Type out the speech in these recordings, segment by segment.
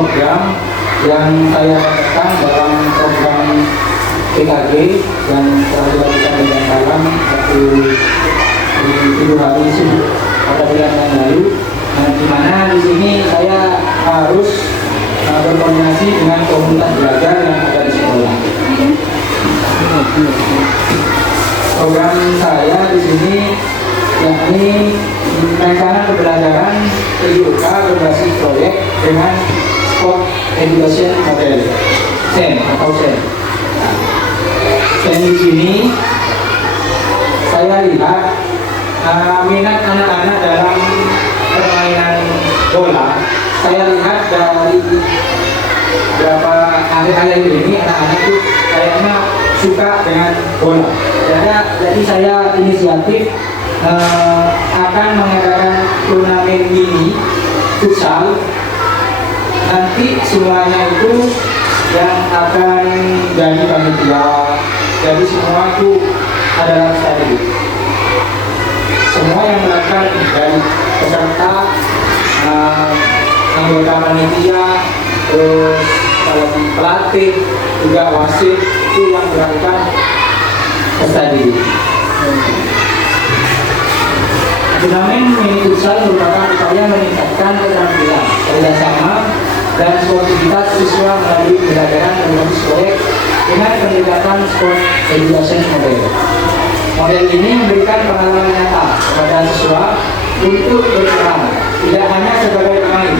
program yang saya lakukan dalam program PKG yang telah dilakukan dengan dalam waktu di 7 hari pada bulan yang lalu. Nah, di mana di sini saya harus berkoordinasi dengan komunitas belajar yang ada di sekolah. Program saya di sini yakni rencana pembelajaran PJOK berbasis proyek dengan Sport Education Model (SEM) atau SEM. Dan di sini saya lihat minat anak-anak dalam permainan bola. Saya lihat dari beberapa akhir-akhir ini anak-anak itu kayaknya suka dengan bola. Jadi saya inisiatif akan mengadakan turnamen mini futsal. Nanti semuanya itu yang akan jadi panitia. Jadi semua itu adalah strategi. Semua yang melakukan dari peserta, anggota panitia, terus kalau pelatih juga wasit itu yang melakukan strategi. Turnamen mini futsal merupakan upaya meningkatkan keterampilan, kerjasama, dan sportivitas siswa melalui pembelajaran berbasis proyek dengan pendekatan Sport Education Model. Model ini memberikan pengalaman nyata kepada siswa untuk berperan, tidak hanya sebagai pemain,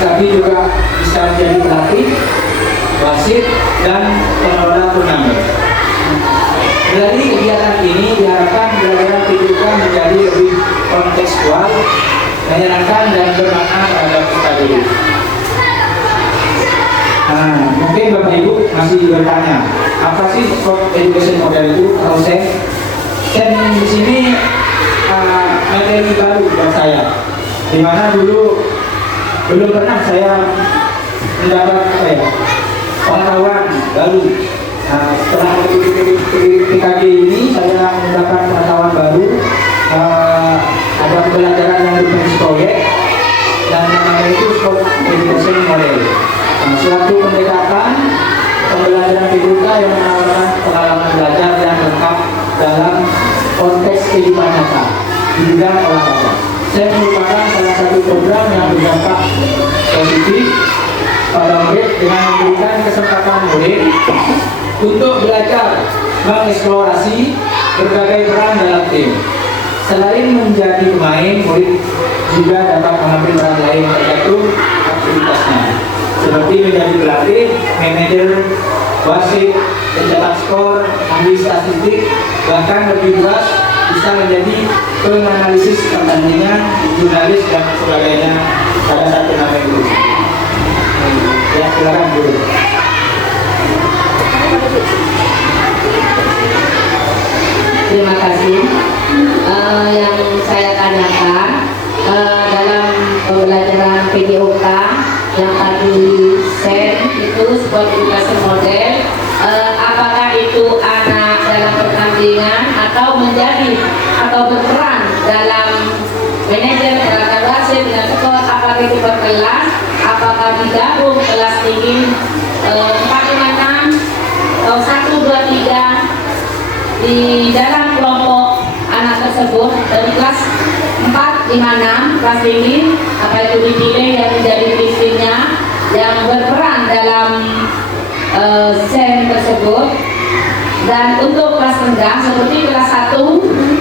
tapi juga bisa menjadi pelatih, wasit, dan pengelola turnamen. Dari kegiatan ini diharapkan pembelajaran PJOK menjadi lebih kontekstual, menyenangkan, dan bermakna terhadap kita dulu. Mungkin Bapak Ibu masih bertanya, apa sih Sport Education Model itu atau SEM? SEM di sini materi baru buat saya, dimana dulu belum pernah saya mendapat pengetahuan baru. Setelah PKG ini saya mendapat pengetahuan baru, ada pembelajaran yang berbasis proyek dan namanya itu Sport Education Model. Suatu pendekatan pembelajaran PJOK yang menawarkan pengalaman belajar yang lengkap dalam konteks kehidupan nyata di bidang olahraga. Saya merupakan salah satu program yang berdampak positif pada murid dengan memberikan kesempatan murid untuk belajar mengeksplorasi berbagai peran dalam tim. Selain menjadi pemain, murid juga dapat mengambil peran lain tergantung aktivitasnya, seperti menjadi pelatih, manajer, wasit, pencetak skor, ahli statistik, bahkan lebih luas bisa menjadi penganalisis pertandingan, jurnalis, dan sebagainya pada saat turnamen itu. Ya, silakan dulu. Terima kasih. Yang saya tanyakan dalam pembelajaran PJOK yang tadi SEM itu Sport Education Model, apakah itu anak dalam pertandingan atau menjadi atau berperan dalam manajer gerakan wasit dan skor, apakah itu per kelas, apakah digabung kelas tinggi 456 atau 1, 2, 3 di dalam kelompok anak tersebut dari kelas 4, 5, 6 kelas tinggi, apa itu dipilih yang menjadi visinya yang berperan dalam SEM tersebut. Dan untuk kelas rendah seperti kelas 1,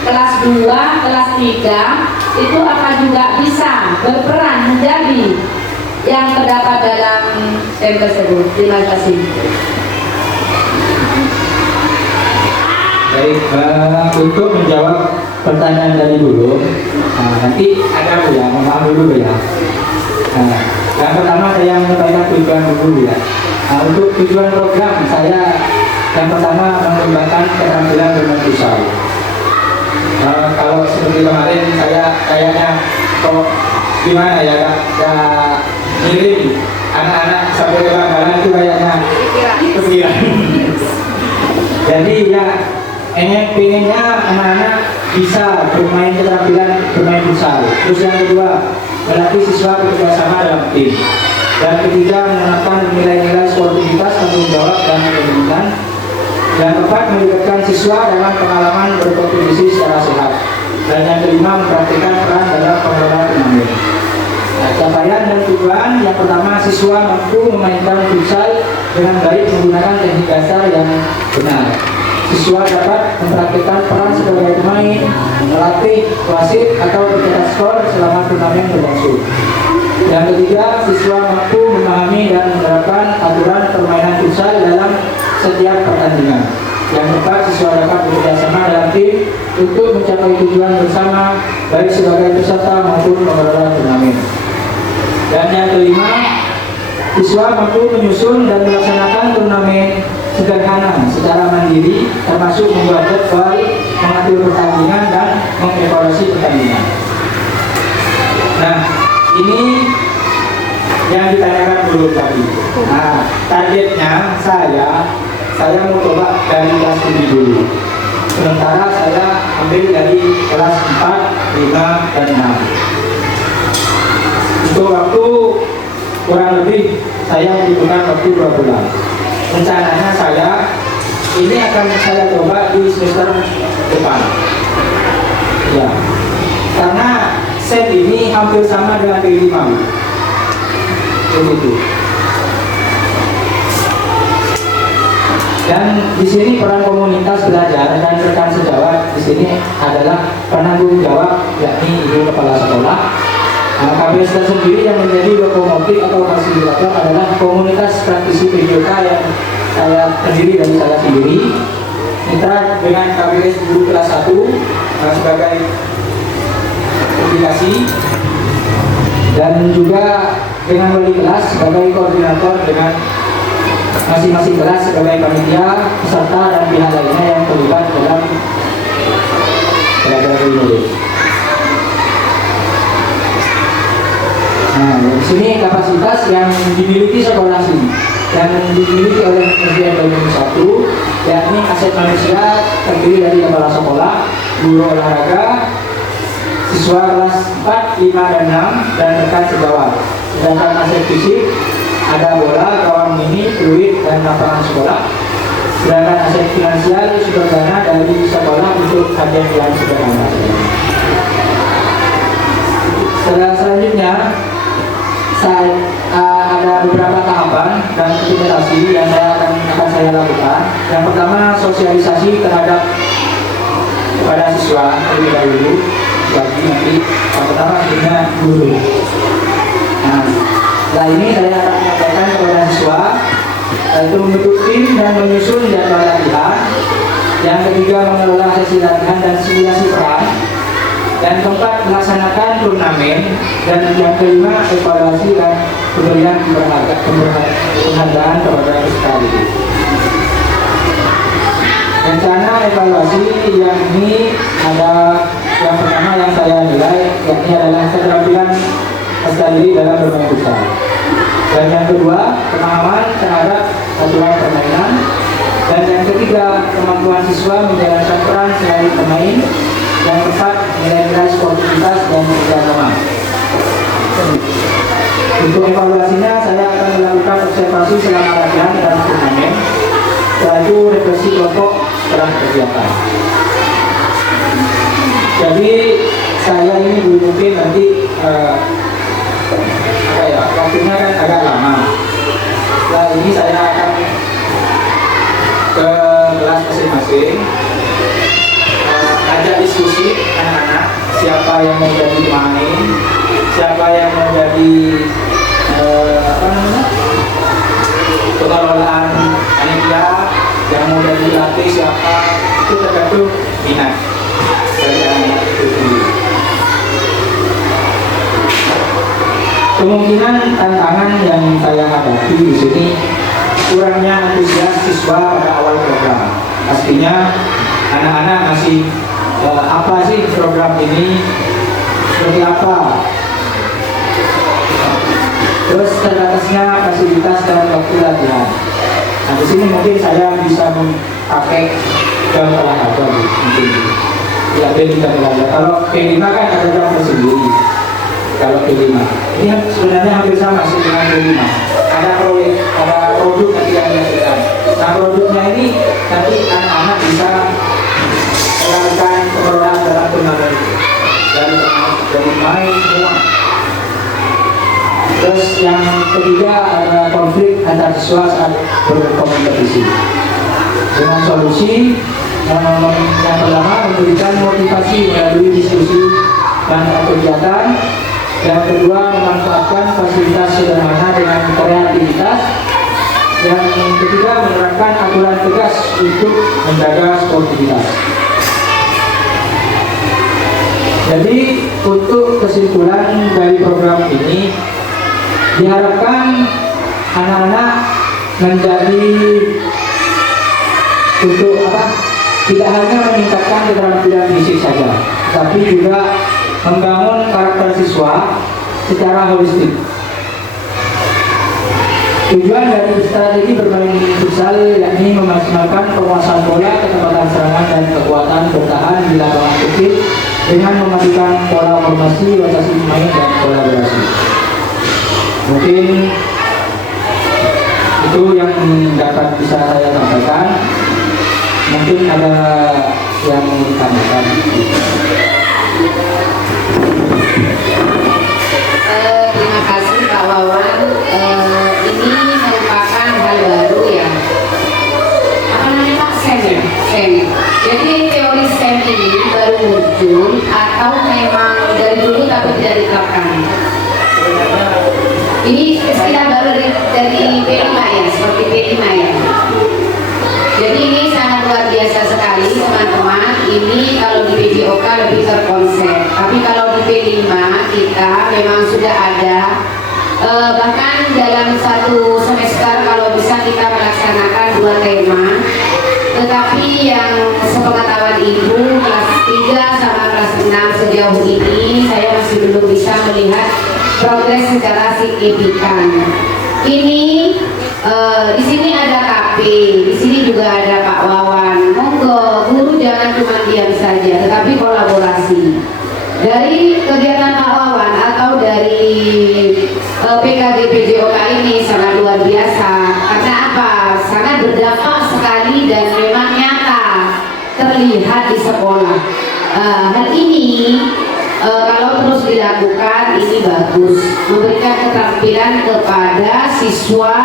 kelas 2, kelas 3 itu apa juga bisa berperan menjadi yang terdapat dalam SEM tersebut. Terima kasih. Baik, untuk menjawab pertanyaan dari dulu, nanti ada ya, mohon dulu ya. Yang pertama saya menyampaikan tujuan dulu ya. Untuk tujuan program saya yang pertama mengembangkan keterampilan bermain futsal. Kalau seperti kemarin saya kayaknya kok gimana ya, ngirim anak-anak sampai ke Bangkalan itu kayaknya kepikiran. Jadi ya, pengennya anak-anak bisa bermain keterampilan bermain futsal. Terus yang kedua, melatih siswa bekerjasama dalam tim. Dan ketiga, menanamkan nilai-nilai sportivitas, tanggung jawab, dan kepemimpinan. Yang keempat, melibatkan siswa dalam pengalaman berkompetisi secara sehat. Dan yang kelima, mempraktikkan peran dalam pengelolaan turnamen. Nah, capaian dan tujuan yang pertama, siswa mampu memainkan futsal dengan baik menggunakan teknik dasar yang benar. Siswa dapat mempraktikkan peran sebagai pemain, melatih, wasit, atau mencetak skor selama turnamen berlangsung. Yang ketiga, siswa mampu memahami dan menerapkan aturan permainan futsal dalam setiap pertandingan. Yang keempat, siswa dapat bekerjasama dalam tim untuk mencapai tujuan bersama, baik sebagai peserta maupun pengelola turnamen. Dan yang kelima, siswa mampu menyusun dan melaksanakan turnamen sederhana secara mandiri, termasuk membuat jadwal, mengatur pertandingan, dan mengevaluasi pertandingan. Nah, ini yang ditanyakan belum tadi. Nah, targetnya saya mau coba dari kelas 7 dulu. Sementara saya ambil dari kelas 4, 5, dan 6. Untuk waktu kurang lebih saya membutuhkan waktu 2 bulan. Rencananya ini akan saya coba di semester depan. Ya, karena set ini hampir sama dengan P5. Begitu. Dan di sini peran komunitas belajar dan rekan sejawat di sini adalah penanggung jawab, yakni ibu kepala sekolah. Nah, KBS sendiri yang menjadi lokomotif atau fasilitator adalah komunitas praktisi PJK yang saya terdiri dari saya sendiri. Mitra dengan KBS guru kelas 1 sebagai komunikasi, dan juga dengan wali kelas sebagai koordinator, dengan masing-masing kelas sebagai panitia, peserta, dan pihak lainnya yang terlibat dalam belajar ini. Nah, di sini kapasitas yang dimiliki sekolah sini, yang dimiliki oleh SDN Bandung 1, yakni aset manusia terdiri dari kepala sekolah, guru olahraga, siswa kelas 4, 5, dan 6, dan rekan sejawat. Sedangkan aset fisik ada bola, gawang mini, fluid, dan lapangan sekolah. Sedangkan aset finansial sumber dana dari sekolah untuk hadiah yang sederhana. Selanjutnya ada beberapa tahapan dan implementasi yang akan saya lakukan. Yang pertama, sosialisasi terhadap kepada siswa terlebih dahulu, bagi nanti yang pertama akhirnya guru. Nah, setelah ini saya akan menyampaikan kepada siswa, yaitu membentuk tim dan menyusun jadwal latihan. Yang ketiga, mengelola sesi latihan dan simulasi peran. Dan keempat, melaksanakan turnamen. Dan yang kelima, evaluasi dan pemberian penghargaan kepada peserta didik. Rencana evaluasi yang ini ada yang pertama yang saya nilai, yakni adalah keterampilan peserta didik dalam bermain futsal. Dan yang kedua, pemahaman terhadap aturan permainan. Dan yang ketiga, kemampuan siswa menjalankan peran sebagai pemain. Yang keempat, nilai-nilai sportivitas dan kerjasama. Untuk evaluasinya, saya akan melakukan observasi selama latihan dan turnamen. Setelah itu, refleksi kelompok setelah kegiatan. Jadi saya ini mungkin nanti waktunya kan agak lama. Setelah ini saya akan ke kelas masing-masing, ajak diskusi anak-anak, siapa yang mau jadi pemain, siapa yang mau jadi pengelolaan panitia, yang mau jadi pelatih siapa, itu tergantung minat dari anak itu sendiri. Kemungkinan tantangan yang saya hadapi di sini kurangnya antusias siswa pada awal program. Pastinya anak-anak masih apa sih program ini, seperti apa, terus terbatasnya fasilitas dan waktu latihan. Nah, di sini mungkin saya bisa memakai jam olahraga mungkin ya, P5 dan olahraga. Kalau P5 kan ada jam tersendiri. kalau P5. Ini sebenarnya hampir sama sih dengan P5. Ada proyek, ada produk nanti yang dihasilkan. Nah produknya ini nanti anak-anak bisa melakukan pengelolaan dalam turnamen dari main semua. Terus yang ketiga ada konflik antar siswa saat berkompetisi. Dengan solusi yang pertama memberikan motivasi melalui diskusi dan kegiatan. Yang kedua memanfaatkan fasilitas sederhana dengan kreativitas. Yang ketiga menerapkan aturan tegas untuk menjaga sportivitas. Jadi untuk kesimpulan dari program ini diharapkan anak-anak menjadi untuk tidak hanya meningkatkan keterampilan fisik saja, tapi juga membangun karakter siswa secara holistik. Tujuan dari strategi bermain futsal yakni memaksimalkan penguasaan bola, kecepatan serangan dan kekuatan bertahan di lapangan kecil dengan memadukan pola formasi, rotasi pemain dan kolaborasi. Mungkin itu yang dapat bisa saya sampaikan. Mungkin ada yang ditanyakan. Terima kasih Pak Wawan. Ini merupakan hal baru ya. Apa namanya Pak? SEM. Jadi teori SEM ini baru muncul atau memang dari dulu tapi tidak diterapkan? Ini istilah baru dari P5 ya, seperti P5 ya. Jadi ini sangat luar biasa sekali teman-teman. Ini kalau di PJOK lebih terkonsep, tapi kalau di P5 kita memang sudah ada. Bahkan dalam satu semester kalau bisa kita melaksanakan 2 tema. Tetapi yang sepengetahuan ibu kelas 3 sama kelas 6 sejauh ini saya masih belum bisa melihat progres secara signifikan. Ini di sini ada KP, di sini juga ada Pak Wawan. Monggo guru jangan cuma diam saja, tetapi kolaborasi. Dari kegiatan Pak Wawan atau dari PKG PJOK ini sangat luar biasa. Karena apa? Sangat berdampak sekali dan memang nyata terlihat di sekolah. Hal ini kalau terus dilakukan ini bagus, memberikan keterampilan kepada siswa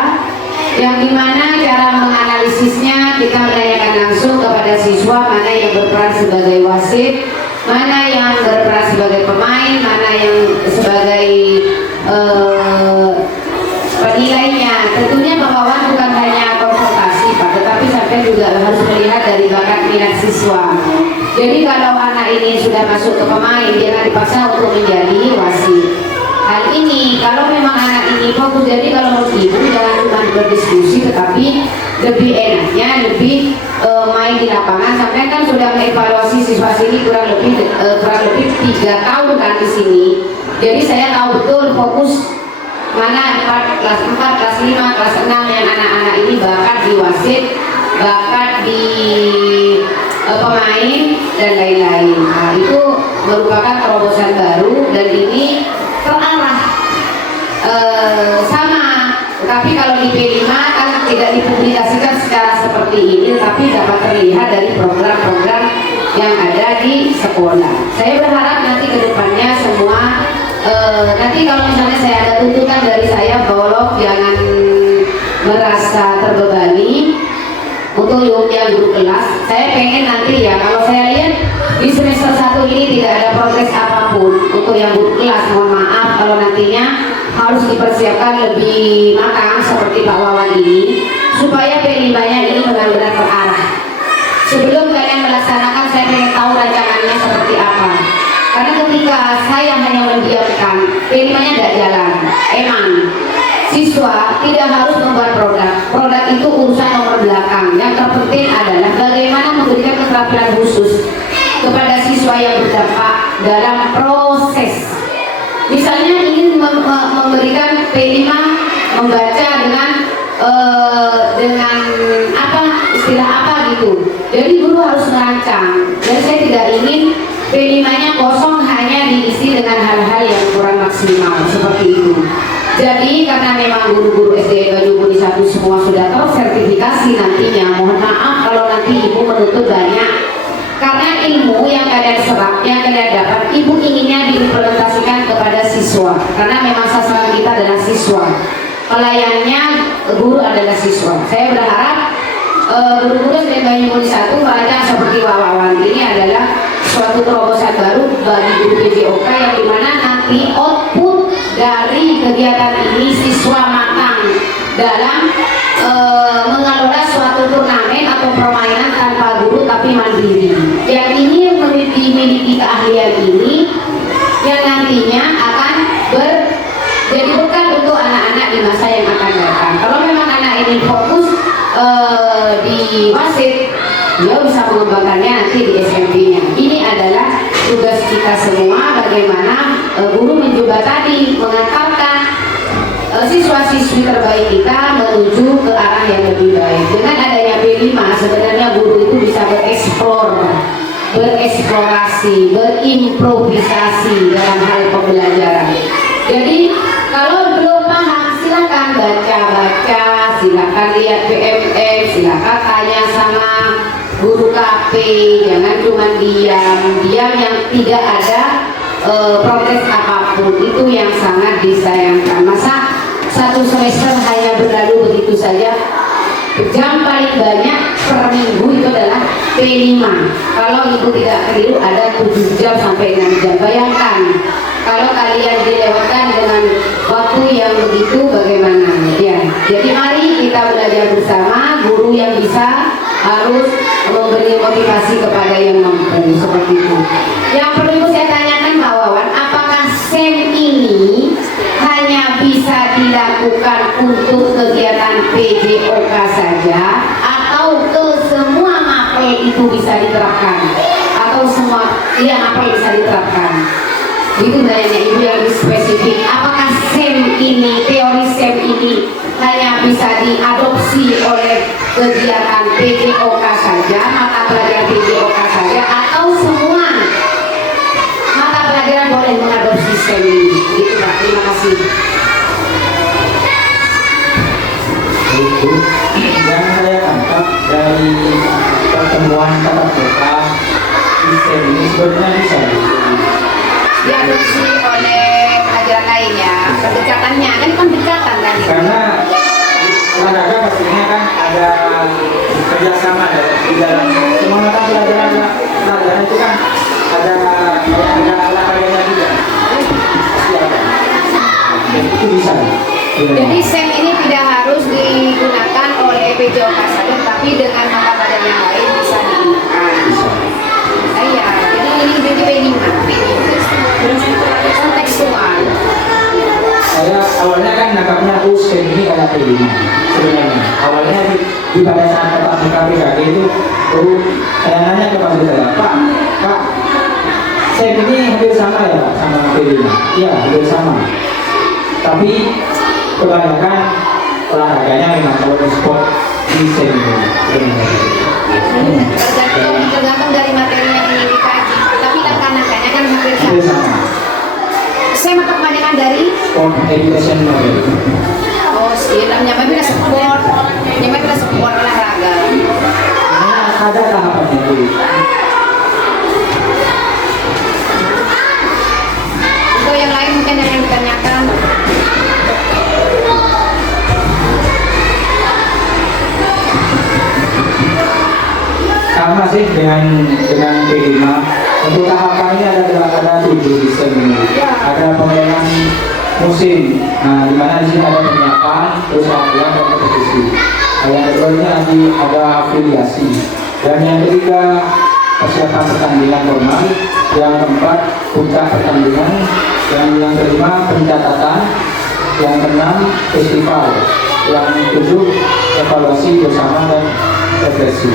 yang dimana cara menganalisisnya kita menanyakan langsung kepada siswa mana yang berperan sebagai wasit, mana yang berperan sebagai pemain, mana yang sebagai penilainya. Tentunya pembawaan bukan hanya konsultasi Pak, tetapi sampai juga harus melihat dari bakat minat siswa. Jadi kalau anak ini sudah masuk ke pemain, jangan dipaksa untuk menjadi wasit. Hal ini kalau memang anak ini fokus, jadi kalau menurut ibu jangan cuma berdiskusi, tetapi lebih enaknya lebih main di lapangan. Sampai kan sudah mengevaluasi siswa sini kurang lebih 3 tahun kan di sini. Jadi saya tahu betul fokus mana kelas 4, kelas 5, kelas 6 yang anak-anak ini bakat di wasit, bakat di pemain dan lain-lain. Nah, itu merupakan terobosan baru dan ini terarah sama. Tapi kalau di P5 kan tidak dipublikasikan secara seperti ini, tapi dapat terlihat dari program-program yang ada di sekolah. Saya berharap nanti ke depannya semua nanti kalau misalnya saya ada tuntutan dari saya, tolong jangan merasa terbebani untuk yang guru kelas. Saya pengen nanti ya, kalau saya lihat di semester 1 ini tidak ada progres apapun untuk yang guru kelas. Mohon maaf kalau nantinya harus dipersiapkan lebih matang seperti Pak Wawan ini, supaya P5-nya ini benar-benar terarah. Sebelum kalian melaksanakan, saya pengen tahu rancangannya seperti apa. Karena ketika saya hanya mendiamkan, P5-nya tidak jalan. Emang siswa tidak harus membuat produk itu urusan nomor belakang. Yang terpenting adalah bagaimana memberikan keterampilan khusus kepada siswa yang berdampak dalam proses. Misalnya ingin memberikan P5 membaca dengan apa, istilah apa itu. Jadi guru harus merancang. Dan saya tidak ingin P5-nya kosong hanya diisi dengan hal-hal yang kurang maksimal seperti itu. Jadi karena memang guru-guru SD Banyuwangi 1 semua sudah tersertifikasi nantinya, mohon maaf kalau nanti ibu menuntut banyak. Karena ilmu yang kalian serap, yang kalian dapat, ibu inginnya diimplementasikan kepada siswa. Karena memang sasaran kita adalah siswa. Pelayannya guru adalah siswa. Saya berharap guru-guru SD Banyuwangi 1 merancang seperti Wawawan ini adalah suatu terobosan baru bagi guru PJOK yang dimana nanti output dari kegiatan ini siswa matang dalam mengelola suatu turnamen atau permainan tanpa guru tapi mandiri. Yang ini memiliki keahlian ini yang nantinya akan jadi bekal untuk anak-anak di masa yang akan datang. Kalau memang anak ini fokus di wasit, dia bisa mengembangkannya nanti di SMP-nya. Ini adalah tugas kita semua, bagaimana guru menjembatani, mengantarkan siswa-siswi terbaik kita menuju ke arah yang lebih baik. Dengan adanya P5 sebenarnya guru itu bisa bereksplorasi, berimprovisasi dalam hal pembelajaran. Jadi kalau belum paham silakan baca-baca, silakan lihat PMM, silakan tanya sama guru KP, jangan cuma diam yang tidak ada progres apapun. Itu yang sangat disayangkan. Masa satu semester hanya berlalu begitu saja. Jam paling banyak per minggu itu adalah P5. Kalau ibu tidak keliru ada 7 jam sampai 6 jam. Bayangkan kalau kalian dilewatkan dengan waktu yang begitu bagaimana ya. Jadi mari kita belajar bersama. Guru yang bisa harus memberi motivasi kepada yang mampu, seperti itu. Yang perlu saya tanyakan Pak Wawan, apakah SEM ini hanya bisa dilakukan untuk kegiatan PJOK saja atau ke semua mapel itu bisa diterapkan, atau semua mapel bisa diterapkan? Itu nanya ibu yang lebih spesifik. Apakah SEM ini, teori SEM ini hanya bisa diadopsi oleh kegiatan PJOK saja, mata pelajaran PJOK saja, atau semua mata pelajaran boleh mengadopsi SEM ini? Gitu Pak, terima kasih. Itu yang saya tangkap dari pertemuan tatap muka di SEM ini sebenarnya bisa diadopsi oleh pelajaran lainnya, pendekatannya kan pendekatan kan ini. Karena olahraga pastinya kan ada kerjasama ya di dalam semua mata pelajaran itu kan ada olahraganya juga. Pasti ada. Dan itu bisa. Jadi SEM ini tidak harus digunakan oleh PJOK saja, tapi dengan mata pelajaran yang lain bisa digunakan. Iya, jadi ini P5 kontekstual. Saya awalnya kan nangkapnya SEM ini kayak P5 sebenarnya. Awalnya di pada saat tetap di KPKG itu saya nanya ke Pak Saudara, Pak, SEM ini hampir sama ya Pak sama P5? Iya, hampir sama. Tapi kebanyakan olahraganya memang kalau sport di SEM itu. Tergantung dari materi yang ingin dikaji, tapi laksanakannya kan hampir sama. Saya mata kebanyakan dari Sport Education Model. oh sih, namanya bila sport, namanya bila sport olahraga. Ada tahapannya dulu. Itu yang lain mungkin yang ditanyakan. Sama sih dengan P5. Untuk tahapannya ada 7 di SEM ini. Ada pemilihan musim. Nah, di mana di sini ada penyiapan, terus latihan dan kompetisi. Yang kedua ini lagi ada afiliasi. Dan yang ketiga persiapan pertandingan normal. Yang keempat puncak pertandingan. Dan yang kelima pencatatan. Yang keenam festival. Yang ketujuh evaluasi bersama dan regresi.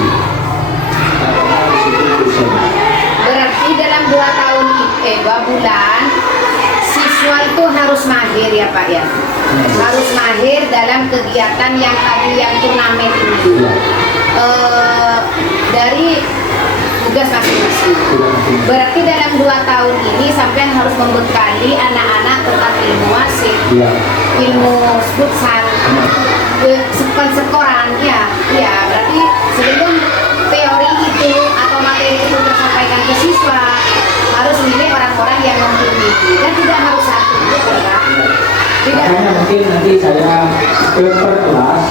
Berarti dalam 2 tahun 2 bulan siswa itu harus mahir ya Pak ya, harus mahir dalam kegiatan yang tadi yang turnamen ini. dari tugas masing-masing. Berarti dalam 2 tahun ini sampean harus membekali anak-anak tentang ilmu wasit, Iya. ilmu futsal, pensekoran, ya. Berarti sebelum teori itu atau materi itu tersampaikan ke siswa, harus milih orang-orang yang mempunyai dan tidak harus satu, ya kan? Tidak. Makanya mungkin nanti saya per kelas,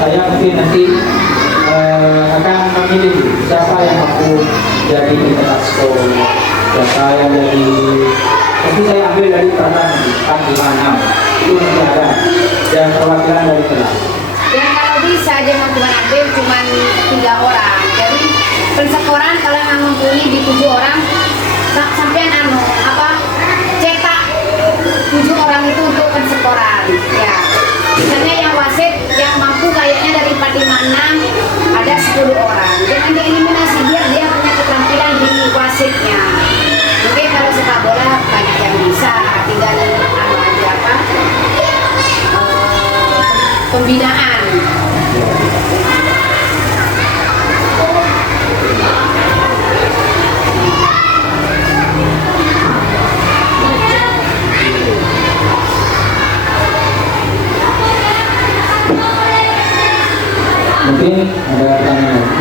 saya mungkin nanti akan memilih siapa yang mampu jadi internet school, siapa yang jadi, nanti saya ambil dari peran 4, 5, 6 itu nanti ada yang perwakilan dari kelas. Dan kalau bisa jangan cuma ambil cuma 3 orang. Jadi pensekoran kalau yang mempunyai di 7 orang, sampean cetak 7 orang itu untuk pensekoran. Ya. Misalnya yang wasit yang mampu kayaknya dari 4, 5, 6 ada 10 orang. Jangan dieliminasi biar dia punya keterampilan di wasitnya. Mungkin kalau sepak bola banyak yang bisa, tinggal pembinaan. Mungkin ada pertanyaan lagi.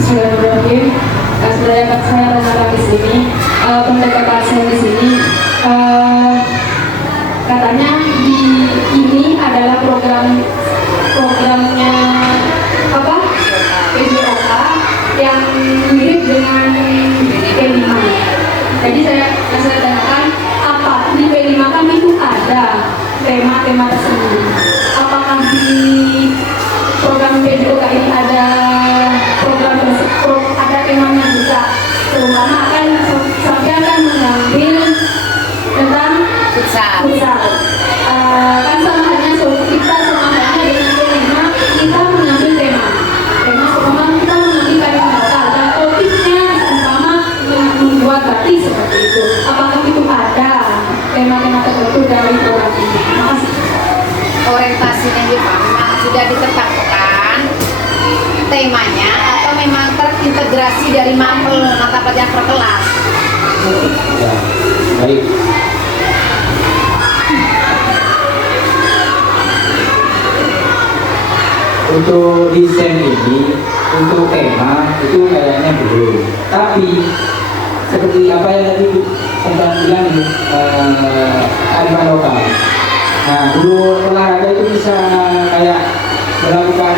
Sudah berakhir. Sebenarnya kan saya tanyakan di sini, pendekatan saya di sini, katanya di ini adalah programnya apa? PJOK yang mirip dengan P5. Jadi saya tanyakan, apa di P5 kan itu ada tema-tema tersendiri. Apakah di program PJOK ini ada ada temanya juga? Terutama akan sampai akan mengambil tentang Futsal. Kan sama halnya kita sama halnya dengan tema, kita mengambil tema seumpama kita mengambil kata dan topiknya seumpama membuat batik seperti itu. Apakah itu ada tema-tema tertentu dari program ini? Makasih. Orientasinya memang sudah ditetapkan temanya atau memang terintegrasi dari mata pelajaran per kelas. Ya, baik. Untuk desain ini, untuk tema itu kayaknya belum. Tapi seperti apa yang tadi saya bilang ini, kearifan lokal. Nah, dulu olahraga itu bisa kayak melakukan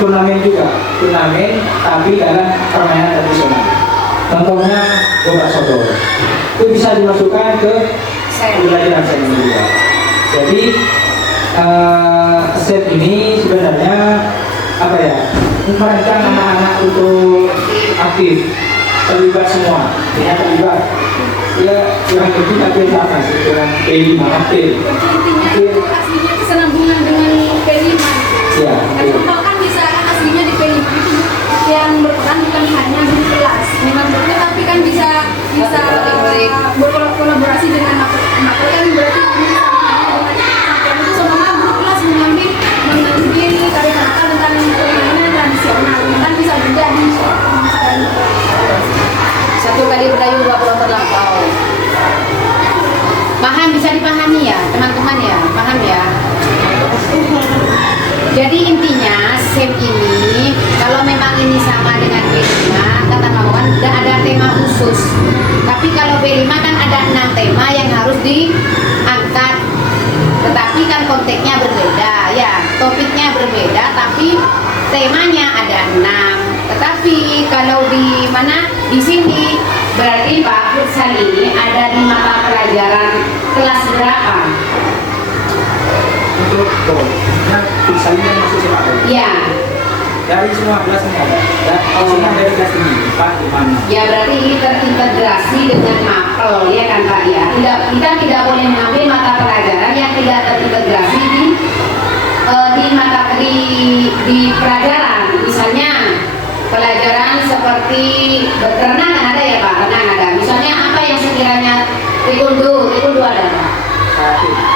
turnamen juga, tapi dalam permainan tradisional. Contohnya bola sodor, itu bisa dimasukkan ke pembelajaran saya juga. Jadi set ini sebenarnya apa ya, merancang anak-anak untuk aktif, terlibat semua, ya terlibat. Ya kurang lebih tapi apa sih, kurang P5 aktif. Intinya aslinya kesenambungan dengan P5. Ya, Kalau kan bisa kan aslinya di P5 itu yang berperan bukan hanya di kelas, memang betul, tapi kan bisa berkolaborasi dengan makro kan berarti ini sama dengan itu sama guru kelas mengambil karya nakal tentang permainan tradisional kan bisa menjadi Satu kali berdayung 2 pulau terlampau. Paham, bisa dipahami ya teman-teman ya, paham ya. Jadi intinya SEM ini kalau memang ini sama dengan P5 kata Mawan tidak ada tema khusus. Tapi kalau P5 kan ada 6 tema yang harus diangkat. Tetapi kan konteksnya berbeda ya, topiknya berbeda tapi temanya ada 6. Tetapi kalau di mana di sini berarti Pak Futsal ini ada di mata pelajaran kelas berapa? untuk misalnya masuk sepak bola. Ya. Dari semua kelas semua ada. Dan semua dari kelas ini 4, 5, 6. Ya berarti ini terintegrasi dengan mapel ya kan Pak ya. Kita tidak boleh mengambil mata pelajaran yang tidak terintegrasi di pelajaran. Misalnya pelajaran seperti berenang kan ada ya Pak, renang ada. Misalnya apa yang sekiranya taekwondo ada Pak?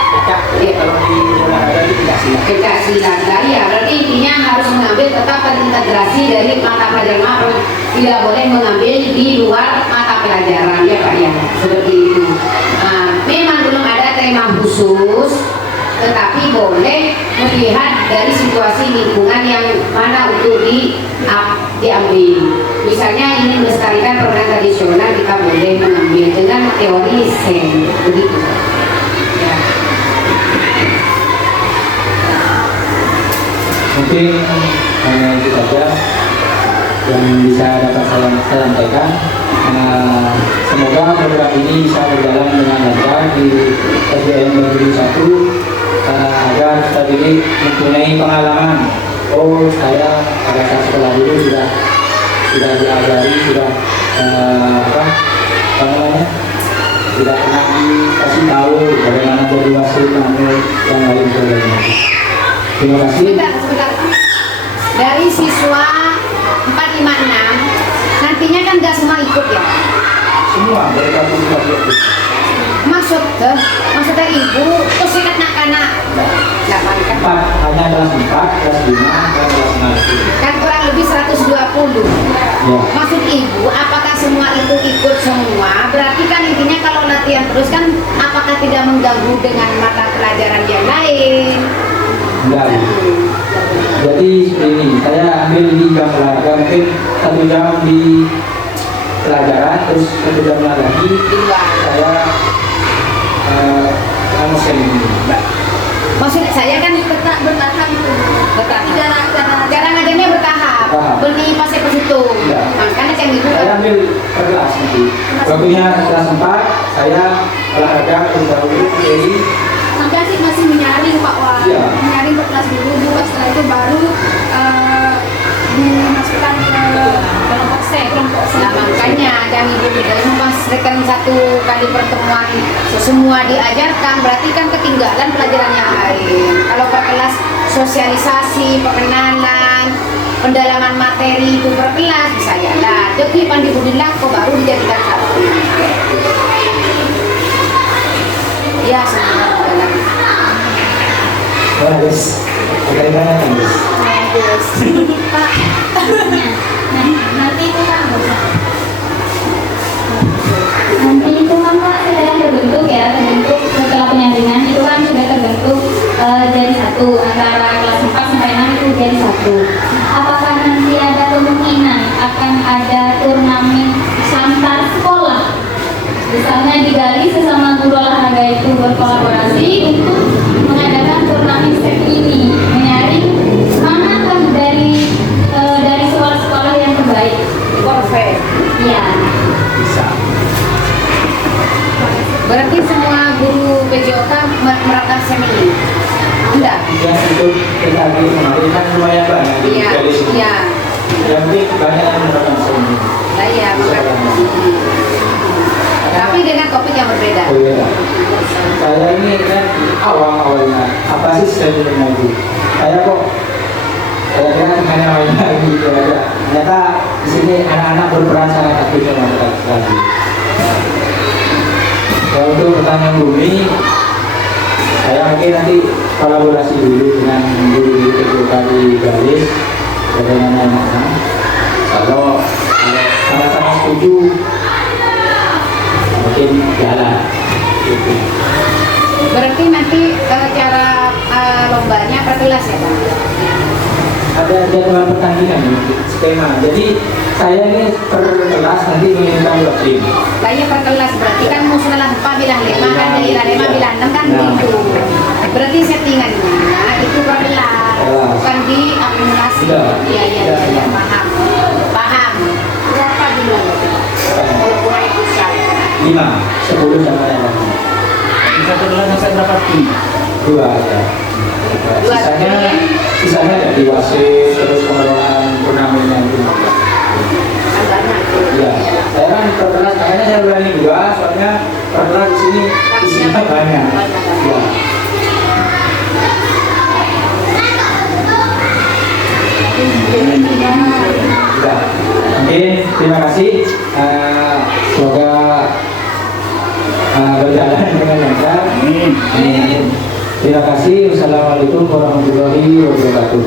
Pecah, kalau di olahraga itu tidak silat. Pencaksilat. Nah, iya, berarti intinya harus mengambil tetap terintegrasi dari mata pelajaran makro. Tidak boleh mengambil di luar mata pelajaran ya Pak ya. Seperti itu. Nah, memang belum ada tema khusus, tetapi boleh melihat dari situasi lingkungan yang mana untuk diambil. Misalnya ingin melestarikan permainan tradisional, kita boleh mengambil dengan teori sen begitu. Ya. Mungkin hanya itu saja yang bisa dapat saya sampaikan. Semoga program ini bisa berjalan dengan lancar di SDN Negeri 1 agar kita ini mempunyai pengalaman. Oh, saya pada saat sekolah dulu sudah diajari, sudah tidak pernah dikasih tahu bagaimana jadi wasit, yang lain sebagainya. Terima kasih. Sebentar. Dari siswa 456 nantinya kan nggak semua ikut ya. Semua mereka pun Maksudnya ibu terus ingat anak-anak nggak balik kan? hanya kelas 4, kelas 5, dan kelas 6. Kan kurang lebih 120. Ya. Maksud ibu apakah semua itu ikut semua? Berarti kan intinya kalau latihan terus kan apakah tidak mengganggu dengan mata pelajaran yang lain? Enggak. Jadi seperti ini, saya ambil di jam olahraga mungkin 1 jam di pelajaran, terus 1 jam lagi saya semi. Maksud saya kan bertahap itu. cara ngajarnya bertahap. Beli pas ke situ. Ya. Makanya kan ibu Saya ambil per kelas nanti. Waktunya kelas 4, saya olahraga terdahulu dari Sampai sih masih menyaring Pak Wan, Iya. menyaring ke kelas dulu, setelah itu baru dimasukkan ke kelompok C. Nah, makanya dan ibu juga memastikan 1 kali pertemuan semua diajarkan, berarti kan ketinggalan pelajaran yang lain. Kalau per kelas sosialisasi, perkenalan, pendalaman materi itu per kelas bisa jalan. Jadi pandibudillah kok baru dijadikan 1. Ya, sebenarnya jalan. Bagus. Bagaimana Gus? Pak, nanti itu kan nanti itu kan Pak sudah terbentuk ya, terbentuk setelah penyaringan itu kan sudah terbentuk dari 1 antara kelas 4 sampai 6 itu jadi 1. Apakah nanti ada kemungkinan akan ada turnamen antar sekolah? Misalnya digali sesama guru olahraga itu berkolaborasi untuk mengadakan turnamen STEM ini, menyaring manakah dari sekolah-sekolah yang terbaik. Perfect. Iya. Bisa. Berarti semua guru PJOK merapat semi ini? Enggak? Yang ikut PKG kemarin kan lumayan banyak di Iya, dari sini. iya. Yang penting banyak yang mendapatkan seni. Nah, iya, makanya. Tapi dengan topik yang berbeda. Oh iya. Saya ini kan awalnya apa sih sebenarnya itu? Saya kira hanya mainnya gitu aja. Ternyata di sini anak-anak berperan sangat aktif dalam lagi. Kalau untuk pertanyaan Bumi, saya mungkin nanti kolaborasi dulu dengan guru PJOK di Galis bagaimana enaknya. Kalau sama-sama setuju, mungkin jalan. Gitu. Berarti nanti cara lombanya per kelas ya Pak? Ada jadwal pertandingan skema. Jadi saya ini per kelas nanti menginginkan 2 tim. Kayaknya per kelas berarti kan musuh 4 bilang 5 kan, dari 5 bilang 6 kan Nah. begitu. Berarti settingannya itu per kelas, bukan di akumulasi. Iya. Iya, paham. Berapa jumlahnya? Kalau kurang itu 5, 10 sama yang lain. Di satu kelas sampai berapa tim? 2 ya. Sisanya ada di wasit, terus pengelolaan turnamennya itu. banyak. Iya, saya kan per kelas, makanya saya berani juga, soalnya per kelas di sini isinya banyak. Iya. Sudah. Oke, terima kasih. Semoga berjalan dengan lancar. Terima kasih. Wassalamualaikum warahmatullahi wabarakatuh.